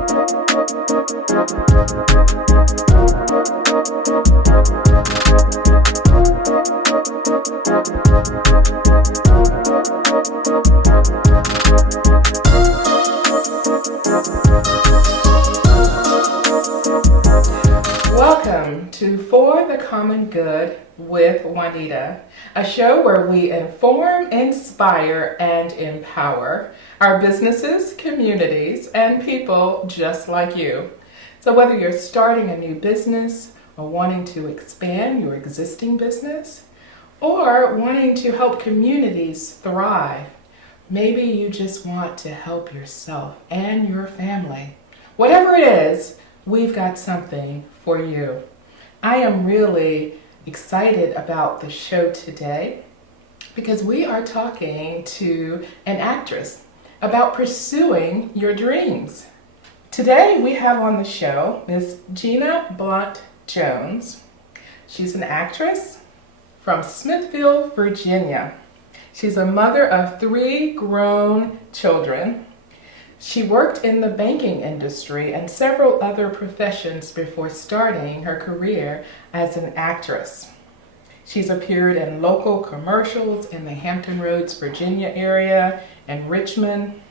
Welcome to For the Common Good with Juanita, a show where we inform, inspire, and empower our businesses, communities, and people just like you. So whether you're starting a new business or wanting to expand your existing business or wanting to help communities thrive, maybe you just want to help yourself and your family. Whatever it is, we've got something for you. I am really excited about the show today because we are talking to an actress about pursuing your dreams. Today we have on the show Miss Gina Blunt-Jones. She's an actress from Smithfield, Virginia. She's a mother of 3 grown children. She worked in the banking industry and several other professions before starting her career as an actress. She's appeared in local commercials in the Hampton Roads, Virginia area and Richmond,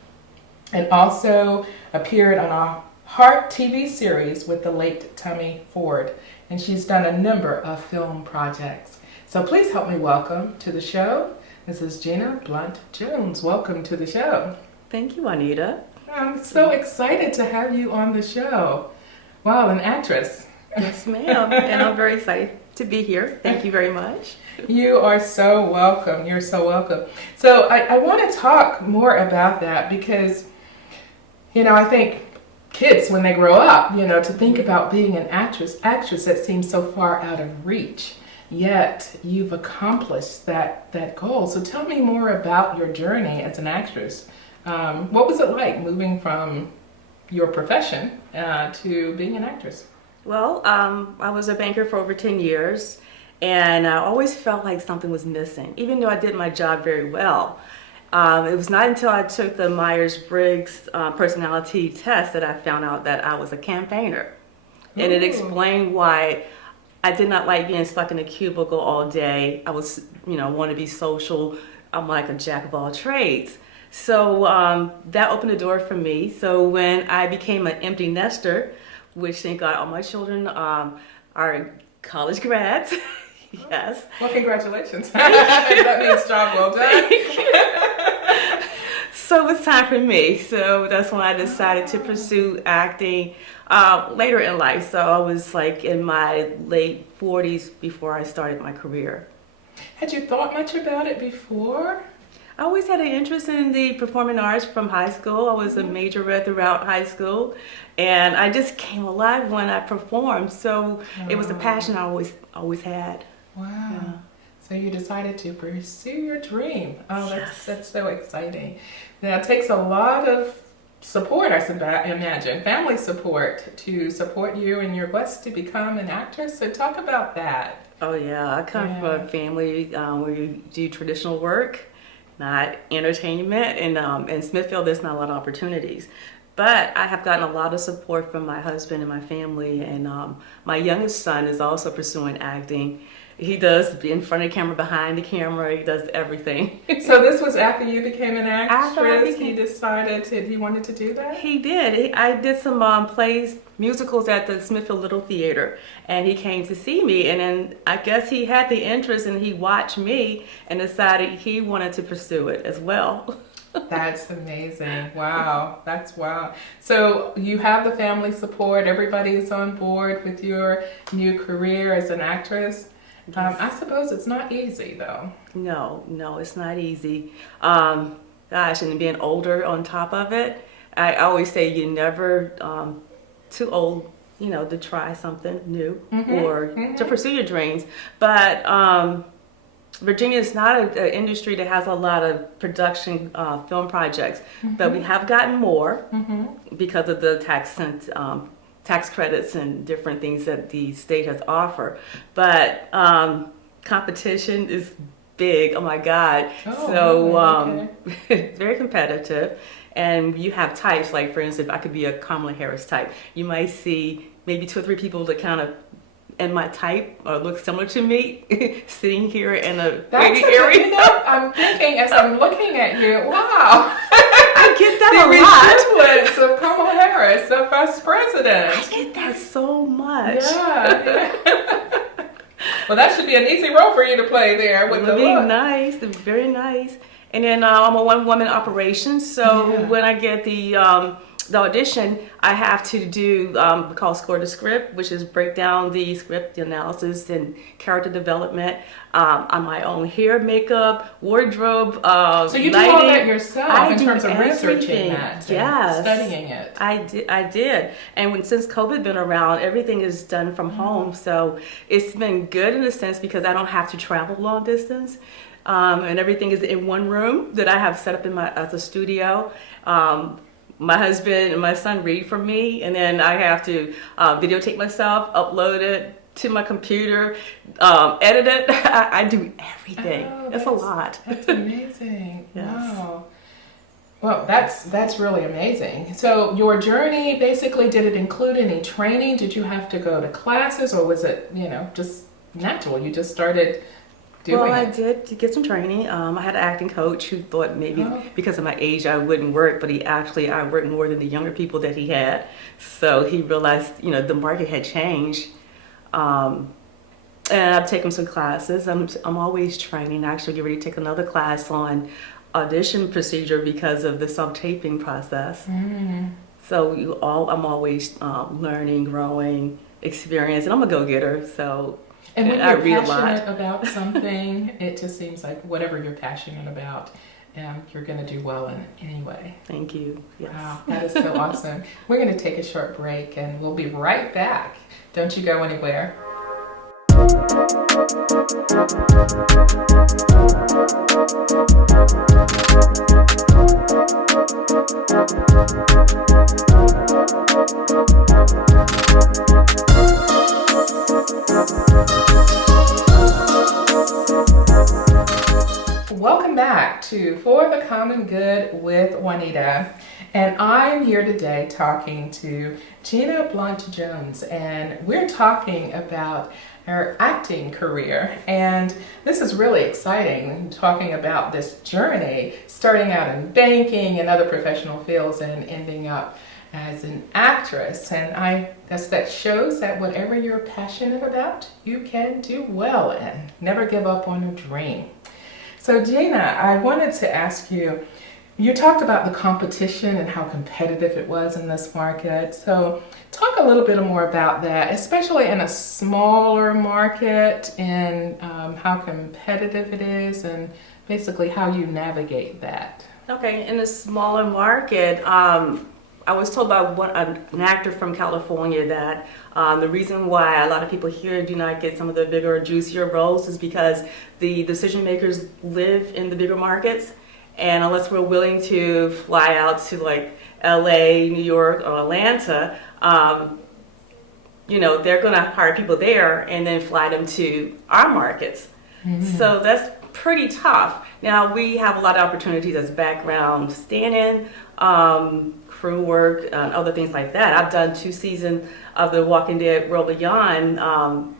and also appeared on a Heart TV series with the late Tommy Ford. And she's done a number of film projects. So please help me welcome to the show, Mrs. Gina Blunt-Jones. Welcome to the show. Thank you, Juanita. I'm so excited to have you on the show. Wow, an actress. Yes, ma'am. And I'm very excited to be here. Thank you very much. You are so welcome. You're so welcome. So I want to talk more about that because, I think kids, when they grow up, to think about being an actress that seems so far out of reach. Yet you've accomplished that goal. So tell me more about your journey as an actress. What was it like moving from your profession to being an actress? Well, I was a banker for over 10 years, and I always felt like something was missing, even though I did my job very well. It was not until I took the Myers-Briggs personality test that I found out that I was a campaigner. Ooh. And it explained why I did not like being stuck in a cubicle all day. I was, want to be social. I'm like a jack of all trades. So that opened the door for me. So when I became an empty nester, which thank God all my children are college grads. Yes. Well, congratulations. That means job well done. So it was time for me. So that's when I decided to pursue acting later in life. So I was like in my late 40s before I started my career. Had you thought much about it before? I always had an interest in the performing arts from high school. I was a majorette throughout high school, and I just came alive when I performed. So it was a passion I always had. Wow. Yeah. So you decided to pursue your dream. Oh, yes. That's so exciting. Now, it takes a lot of support, I imagine, family support to support you, and you're blessed to become an actress. So talk about that. Oh, yeah. I come from a family where you do traditional work, not entertainment, and in Smithfield there's not a lot of opportunities. But I have gotten a lot of support from my husband and my family, and my youngest son is also pursuing acting. He does in front of the camera, behind the camera, he does everything. So this was after you became an actress? He decided he wanted to do that? He did. I did some plays, musicals at the Smithfield Little Theater, and he came to see me, and then I guess he had the interest and he watched me and decided he wanted to pursue it as well. That's amazing. Wow. That's wow. So you have the family support. Everybody's on board with your new career as an actress. Yes. I suppose it's not easy though. No, it's not easy. Gosh, and being older on top of it, I always say you're never too old, to try something new or to pursue your dreams. But Virginia is not an industry that has a lot of production film projects, but we have gotten more because of the tax credits and different things that the state has offered. But competition is big. Oh my God! It's very competitive. And you have types, like for instance, I could be a Kamala Harris type. You might see maybe 2 or 3 people that kind of in my type or look similar to me sitting here in a waiting area. You know, I'm thinking as I'm looking at you, wow. I get that the resemblance of Kamala Harris, the first president. I get that so much. Yeah. Well, that should be an easy role for you to play there with the look. Nice, very nice. And then I'm a one-woman operation, so when I get the audition, I have to do we call score the script, which is break down the script, the analysis, and character development on my own hair, makeup, wardrobe, so you lighting. do all that yourself in terms of researching that, yes, studying it. I did. And since COVID been around, everything is done from home, so it's been good in a sense because I don't have to travel long distance. And everything is in one room that I have set up in as a studio. My husband and my son read for me, and then I have to videotape myself, upload it to my computer, edit it. I do everything. Oh, it's a lot. That's amazing. Yes. Wow. Well, that's really amazing. So your journey, basically, did it include any training? Did you have to go to classes, or was it, just natural? You just started doing Well, I it? did to get some training. I had an acting coach who thought maybe because of my age I wouldn't work, but I worked more than the younger people that he had. So he realized, the market had changed. And I've taken some classes. I'm always training. I actually get ready to take another class on audition procedure because of the self-taping process. So I'm always learning, growing, experience, and I'm a go-getter. So. And when I you're read a passionate lot. about something, it just seems like whatever you're passionate about, you're going to do well in it anyway. Thank you. Yes. Wow, that is so awesome. We're going to take a short break and we'll be right back. Don't you go anywhere. Welcome back to For the Common Good with Juanita. And I'm here today talking to Gina Blunt-Jones, and we're talking about her acting career. And this is really exciting, talking about this journey, starting out in banking and other professional fields and ending up as an actress. And I guess that shows that whatever you're passionate about, you can do well in. Never give up on your dream. So Gina, I wanted to ask you, you talked about the competition and how competitive it was in this market. So talk a little bit more about that, especially in a smaller market, and how competitive it is, and basically how you navigate that. Okay, in a smaller market, I was told by an actor from California that the reason why a lot of people here do not get some of the bigger, juicier roles is because the decision makers live in the bigger markets, and unless we're willing to fly out to like LA, New York, or Atlanta, they're going to hire people there and then fly them to our markets. So that's pretty tough. Now we have a lot of opportunities as background stand-in, crew work, and other things like that. I've done 2 seasons of The Walking Dead World Beyond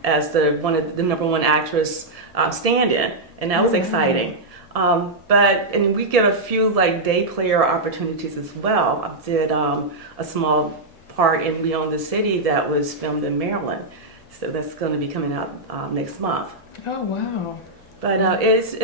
as the number 1 actress stand-in, and that was exciting. And we get a few like day player opportunities as well. I did a small part in We Own the City that was filmed in Maryland, so that's going to be coming out next month. Oh wow! But it's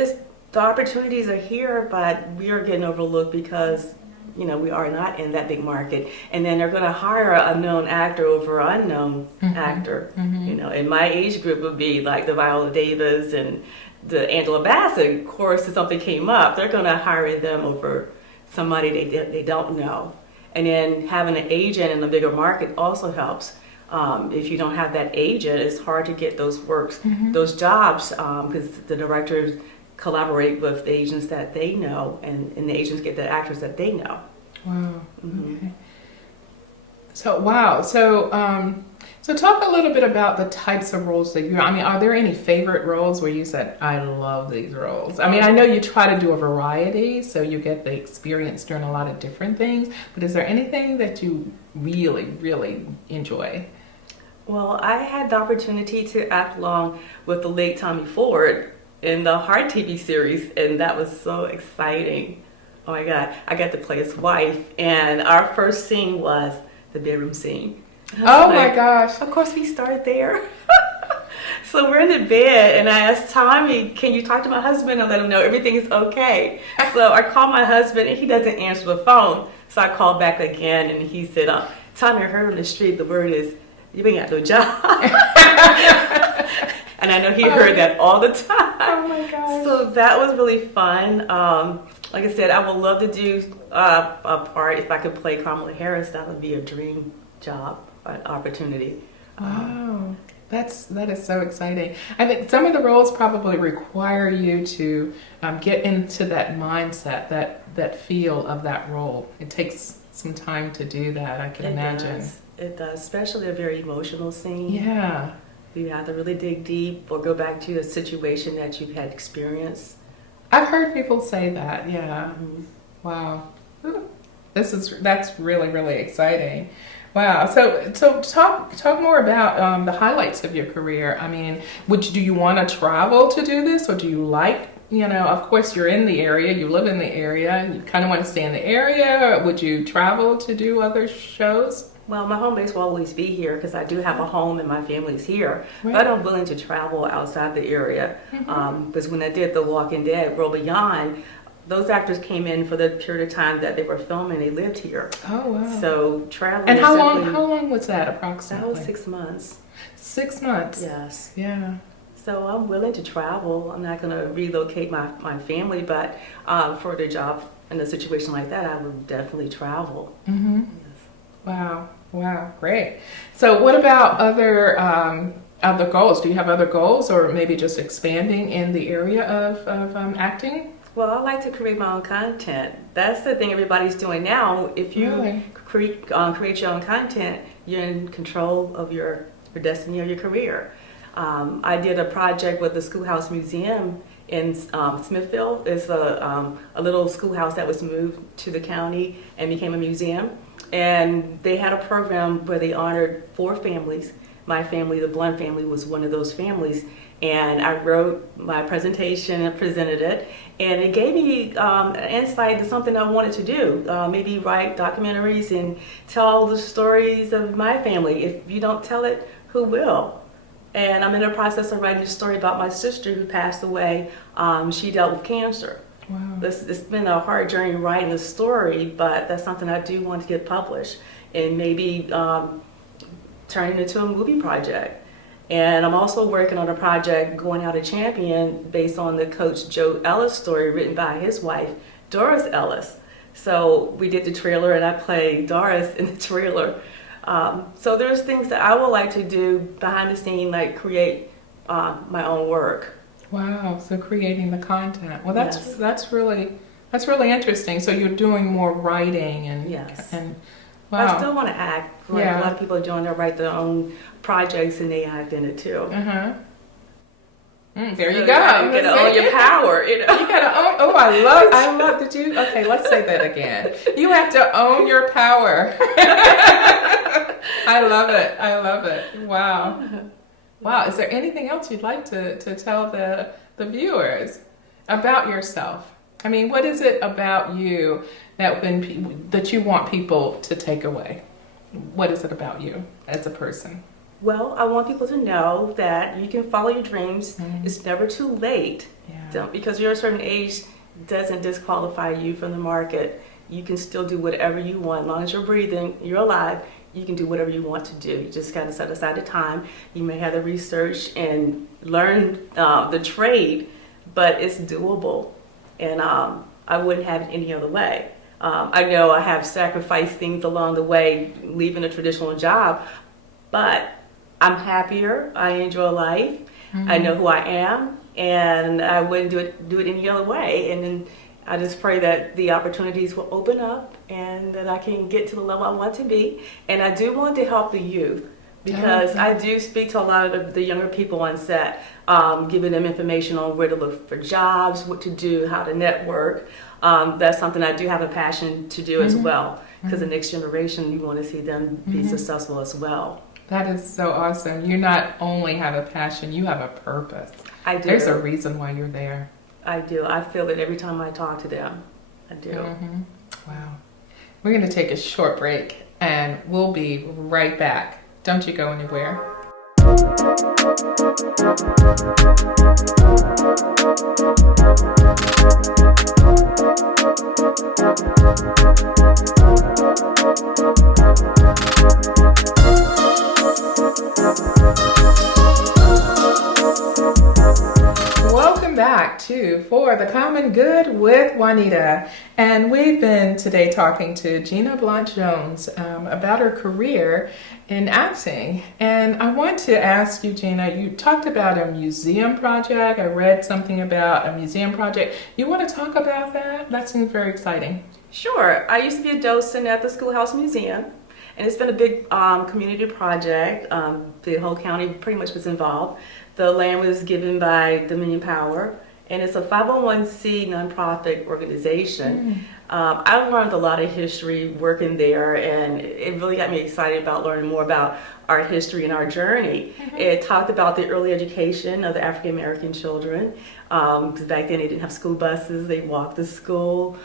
the opportunities are here, but we are getting overlooked because we are not in that big market, and then they're going to hire a known actor over an unknown actor. And my age group would be like the Viola Davis and the Angela Bassett. Of course, if something came up, they're going to hire them over somebody they don't know. And then having an agent in a bigger market also helps. If you don't have that agent, it's hard to get those those jobs, because the directors collaborate with the agents that they know, and the agents get the actors that they know. Wow. Okay. So wow. So So talk a little bit about the types of roles that I mean, are there any favorite roles where you said, I love these roles? I mean, I know you try to do a variety, so you get the experience doing a lot of different things, but is there anything that you really, really enjoy? Well, I had the opportunity to act along with the late Tommy Ford in the Heart TV series, and that was so exciting. Oh my God, I got to play his wife, and our first scene was the bedroom scene. Oh my gosh. Of course, we started there. So we're in the bed, and I asked Tommy, can you talk to my husband and let him know everything is okay? So I called my husband, and he doesn't answer the phone. So I called back again, and he said, Tommy, I heard on the street the word is, you ain't got no job. And I know he heard that all the time. Oh my gosh. So that was really fun. Like I said, I would love to do a part. If I could play Kamala Harris, that would be a dream job, an opportunity. Oh, that is so exciting. I think some of the roles probably require you to get into that mindset, that feel of that role. It takes some time to do that, I can imagine. It does, especially a very emotional scene. Yeah. You have to really dig deep or go back to a situation that you've had experience. I've heard people say that, yeah. Mm-hmm. Wow. That's really, really exciting. Wow. So talk more about the highlights of your career. I mean, do you want to travel to do this, or do you like, of course you're in the area, you live in the area, and you kind of want to stay in the area, or would you travel to do other shows? Well, my home base will always be here because I do have a home and my family's here. Right. But I'm willing to travel outside the area. Because when I did The Walking Dead, World Beyond, those actors came in for the period of time that they were filming. They lived here. Oh, wow. So traveling. And how long was that approximately? That was 6 months. 6 months? Yes. Yeah. So I'm willing to travel. I'm not going to relocate my family, but for the job in a situation like that, I would definitely travel. Mm-hmm. Yes. Wow, great. So what about other goals? Do you have other goals, or maybe just expanding in the area of acting? Well, I like to create my own content. That's the thing everybody's doing now. If you Really? create your own content, you're in control of your destiny or your career. I did a project with the Schoolhouse Museum in Smithfield. It's a little schoolhouse that was moved to the county and became a museum. And they had a program where they honored 4 families. My family, the Blunt family, was one of those families. And I wrote my presentation and presented it. And it gave me an insight to something I wanted to do. Maybe write documentaries and tell the stories of my family. If you don't tell it, who will? And I'm in the process of writing a story about my sister who passed away. She dealt with cancer. Wow. It's been a hard journey writing a story, but that's something I do want to get published and maybe turn it into a movie project. And I'm also working on a project, Going Out a Champion, based on the Coach Joe Ellis story written by his wife, Doris Ellis. So we did the trailer and I played Doris in the trailer. So there's things that I would like to do behind the scene, like create my own work. Wow, so creating the content. Well, Yes. that's really interesting. So you're doing more writing and Yes. and wow. I still want to act. Like Yeah. a lot of people are doing, they write their own projects and they act in it too. Uh-huh. There you You go. gotta own your power, You gotta own. Oh, I love. Did you? Okay, let's say that again. You have to own your power. I love it. Wow. Wow. Is there anything else you'd like to tell the viewers about yourself? I mean, what is it about you that you want people to take away? What is it about you as a person? Well, I want people to know that you can follow your dreams. It's never too late. Yeah. Because you're a certain age doesn't disqualify you from the market. You can still do whatever you want. As long as you're breathing, you're alive, you can do whatever you want to do. You just got to set aside the time. You may have to research and learn the trade, but it's doable. And I wouldn't have it any other way. I know I have sacrificed things along the way, leaving a traditional job, but I'm happier. I enjoy life. I know who I am, and I wouldn't do it any other way. And then I just pray that the opportunities will open up and that I can get to the level I want to be. And I do want to help the youth because Okay. I do speak to a lot of the younger people on set, giving them information on where to look for jobs, what to do, how to network. That's something I do have a passion to do as well, because the next generation, you want to see them be successful as well. That is so awesome. You not only have a passion, you have a purpose. I do. There's a reason why you're there. I do. I feel it every time I talk to them. I do. Wow. We're going to take a short break and we'll be right back. Don't you go anywhere. Welcome back to For the Common Good with Juanita. And we've been today talking to Gina Blunt-Jones about her career in acting. And I want to ask you, Gina, you talked about a museum project. I read something about a museum project. You want to talk about that? That seems very exciting. Sure. I used to be a docent at the Schoolhouse Museum, and it's been a big community project. The whole county pretty much was involved. The land was given by Dominion Power, and it's a 501c nonprofit organization. I learned a lot of history working there, and it really got me excited about learning more about our history and our journey. It talked about the early education of the African American children, because back then they didn't have school buses, they walked to school.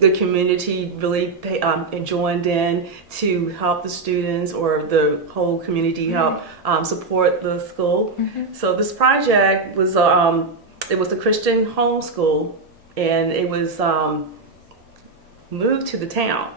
The community really joined in to help the students, or the whole community help support the school. So this project was it was a Christian homeschool, and it was moved to the town.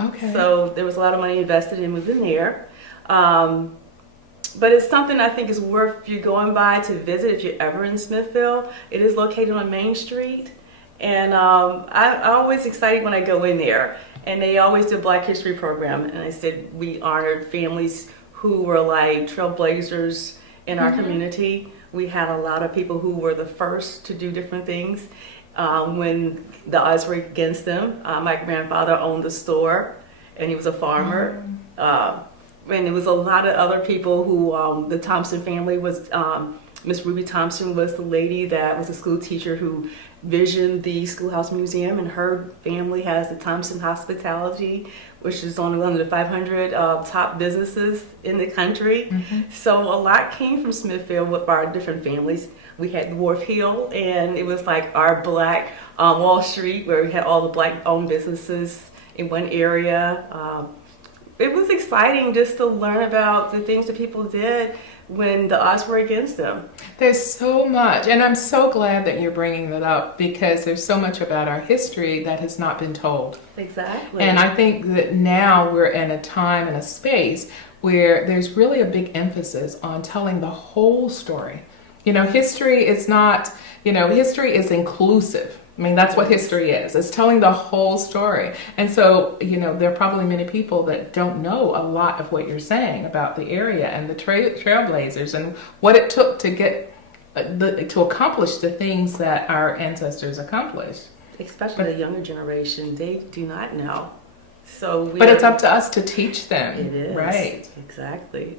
Okay. So there was a lot of money invested in moving there. But it's something I think is worth you going by to visit if you're ever in Smithville. It is located on Main Street. And I'm always excited when I go in there. And they always do a Black History program. And I said we honored families who were like trailblazers in our community. We had a lot of people who were the first to do different things when the odds were against them. My grandfather owned the store, and he was a farmer. And there was a lot of other people who, the Thompson family was, Miss Ruby Thompson was the lady that was a school teacher who visioned the Schoolhouse Museum, and her family has the Thompson Hospitality, which is on one of the 500 top businesses in the country. So a lot came from Smithfield with our different families. We had Wharf Hill, and it was like our Black Wall Street, where we had all the Black-owned businesses in one area. It was exciting just to learn about the things that people did when the odds were against them. There's so much, and I'm so glad that you're bringing that up, because there's so much about our history that has not been told. Exactly. And I think that now we're in a time and a space where there's really a big emphasis on telling the whole story. You know, history is not, history is inclusive. I mean, that's what history is. It's telling the whole story. And so, there are probably many people that don't know a lot of what you're saying about the area and the trailblazers and what it took to get to accomplish the things that our ancestors accomplished. Especially the younger generation, they do not know. But it's up to us to teach them. It is. Right. Exactly.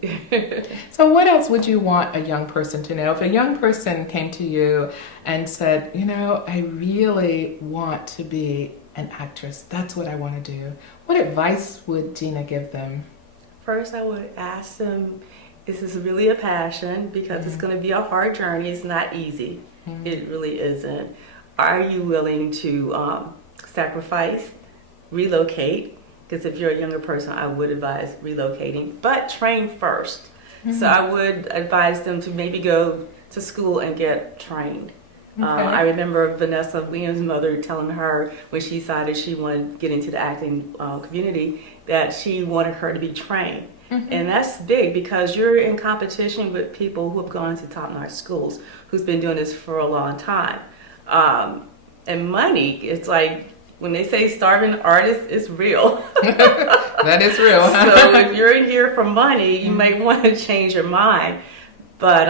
So what else would you want a young person to know? If a young person came to you and said, I really want to be an actress. That's what I want to do. What advice would Gina give them? First, I would ask them, is this really a passion? Because it's going to be a hard journey. It's not easy. It really isn't. Are you willing to sacrifice, relocate? Because if you're a younger person, I would advise relocating, but train first. So I would advise them to maybe go to school and get trained. Okay. I remember Vanessa Williams' mother telling her when she decided she wanted to get into the acting community that she wanted her to be trained. And that's big, because you're in competition with people who have gone to top-notch schools, who's been doing this for a long time. And money, it's like, when they say starving artist, it's real. That is real. So if you're in here for money, you may want to change your mind. But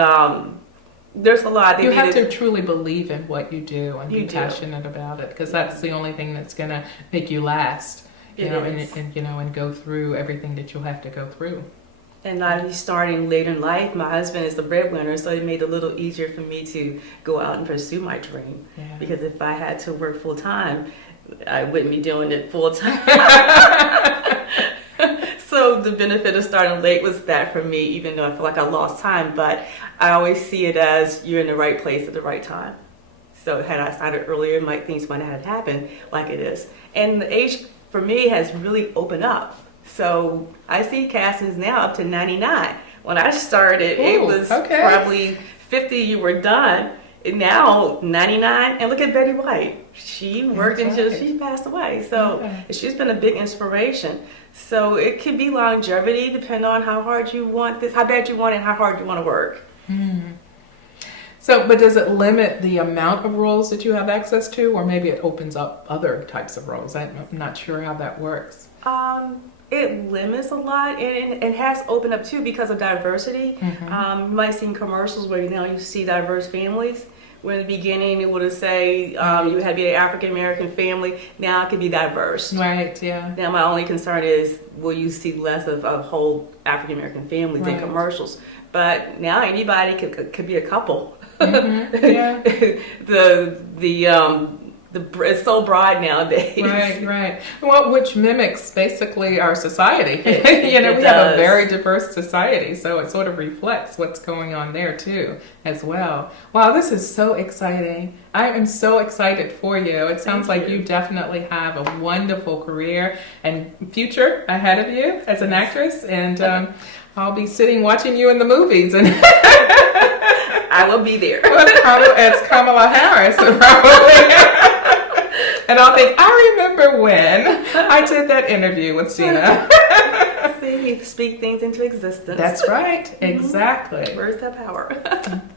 there's a lot. You have to truly believe in what you do and be passionate about it, because that's the only thing that's going to make you last. And go through everything that you'll have to go through. And now he's starting later in life. My husband is the breadwinner, so it made it a little easier for me to go out and pursue my dream. Yeah. Because if I had to work full time, I wouldn't be doing it full time. So the benefit of starting late was that for me, even though I feel like I lost time, but I always see it as you're in the right place at the right time. So had I started earlier, things might have happened like it is. And the age for me has really opened up. So I see castings now up to 99. When I started, it was probably 50 you were done. And now 99, and look at Betty White. She worked until she passed away. So she's been a big inspiration. So it could be longevity depending on how hard you want this, how bad you want it, and how hard you want to work. So, but does it limit the amount of roles that you have access to, or maybe it opens up other types of roles? I'm not sure how that works. It limits a lot, and it has opened up too because of diversity. You might see in commercials where now you see diverse families. Where in the beginning it would have say you had to be an African American family. Now it can be diverse. Right. Yeah. Now my only concern is will you see less of a whole African American families in commercials? But now anybody could be a couple. Yeah. It's so broad nowadays. Right. Well, which mimics basically our society. We have a very diverse society, so it sort of reflects what's going on there too, as well. Wow, this is so exciting. I am so excited for you. It sounds like you definitely have a wonderful career and future ahead of you as an actress, and I'll be sitting watching you in the movies and I will be there. As Kamala Harris, probably. And I'll think, I remember when I did that interview with Gina. See, you speak things into existence. That's right. Exactly. Words have power.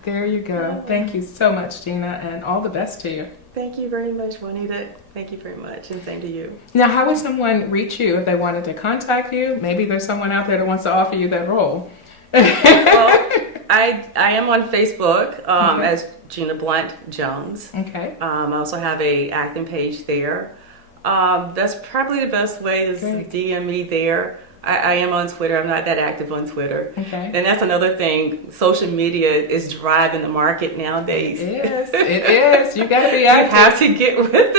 There you go. Thank you so much, Gina, and all the best to you. Well, Thank you very much, Juanita. Thank you very much, and same to you. Now, how would someone reach you if they wanted to contact you? Maybe there's someone out there that wants to offer you that role. Well, I am on Facebook as Gina Blunt Jones. Okay. I also have a acting page there. That's probably the best way is DM me there. I am on Twitter. I'm not that active on Twitter. Okay. And that's another thing. Social media is driving the market nowadays. It is. You got to be active. You have to get with it.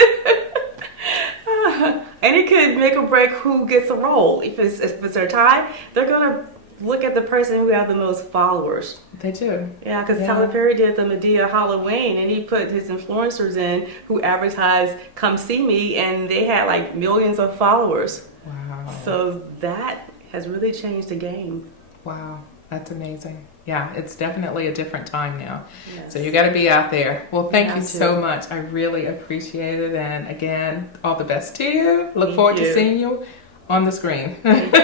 And it could make or break who gets a role. If it's their tie, they're gonna look at the person who have the most followers. They do. Yeah, because Tyler Perry did the Madea Halloween, and he put his influencers in who advertised, "Come see me," and they had like millions of followers. Wow. So that has really changed the game. Wow, that's amazing. Yeah, it's definitely a different time now. Yes. So you got to be out there. Well, thank you to. so much. I really appreciate it. And again, all the best to you. Look Thank forward you. to seeing you on the screen. Thank you.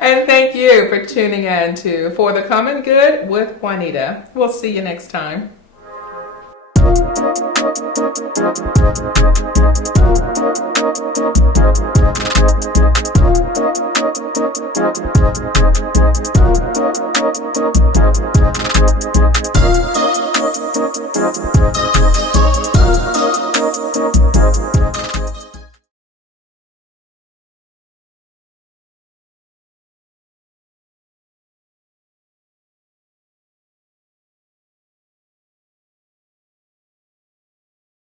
And thank you for tuning in to For the Common Good with Juanita. We'll see you next time.